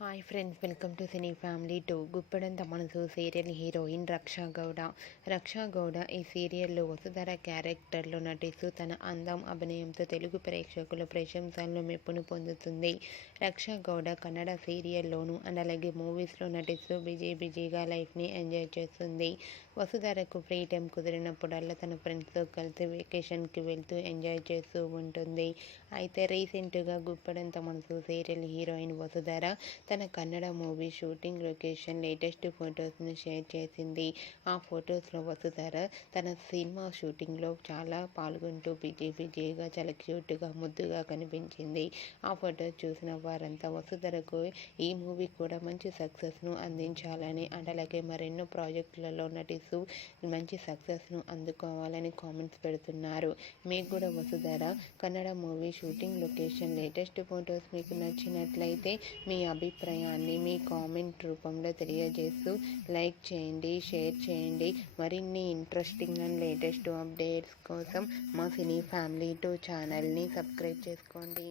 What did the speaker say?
Hi friends, welcome to cine family 2. Guppedantha మనసు serial heroine రక్షా గౌడ. రక్షా గౌడ ఈ సీరియల్లో వసుధర క్యారెక్టర్లో నటిస్తూ తన అందం, అభినయంతో తెలుగు ప్రేక్షకుల ప్రశంసలను మెప్పును పొందుతుంది. రక్షా గౌడ కన్నడ సీరియల్లోనూ అండ్ అలాగే మూవీస్లో నటిస్తూ బిజీగా లైఫ్ని ఎంజాయ్ చేస్తుంది. వసుధరకు ఫ్రీ టైం కుదిరినప్పుడల్లా తన ఫ్రెండ్స్తో కలిసి వెకేషన్కి వెళ్తూ ఎంజాయ్ చేస్తూ ఉంటుంది. అయితే రీసెంట్గా గుప్పెడంత మనసు సీరియల్ హీరోయిన్ వసుధర తన Kannada movie shooting location latest ఫొటోస్ను షేర్ చేసింది. ఆ ఫొటోస్లో వసుధర తన సినిమా షూటింగ్లో చాలా పాల్గొంటూ బిజీగా చాలా క్యూట్గా ముద్దుగా కనిపించింది. ఆ ఫొటోస్ చూసిన వారంతా వసుధరకు ఈ మూవీ కూడా మంచి సక్సెస్ను అందించాలని అండ్ అలాగే మరెన్నో ప్రాజెక్టులలో నటిస్తూ మంచి సక్సెస్ను అందుకోవాలని కామెంట్స్ పెడుతున్నారు. మీకు కూడా Vasudhara Kannada movie shooting location latest photos మీకు నచ్చినట్లయితే మీ అభిప్రాయాన్ని మీ కామెంట్ రూపంలో తెలియజేస్తూ లైక్ చేయండి, షేర్ చేయండి. మరిన్ని ఇంట్రెస్టింగ్ అండ్ లేటెస్ట్ అప్డేట్స్ కోసం మా సినీ ఫ్యామిలీ 2 ఛానల్ని సబ్స్క్రైబ్ చేసుకోండి.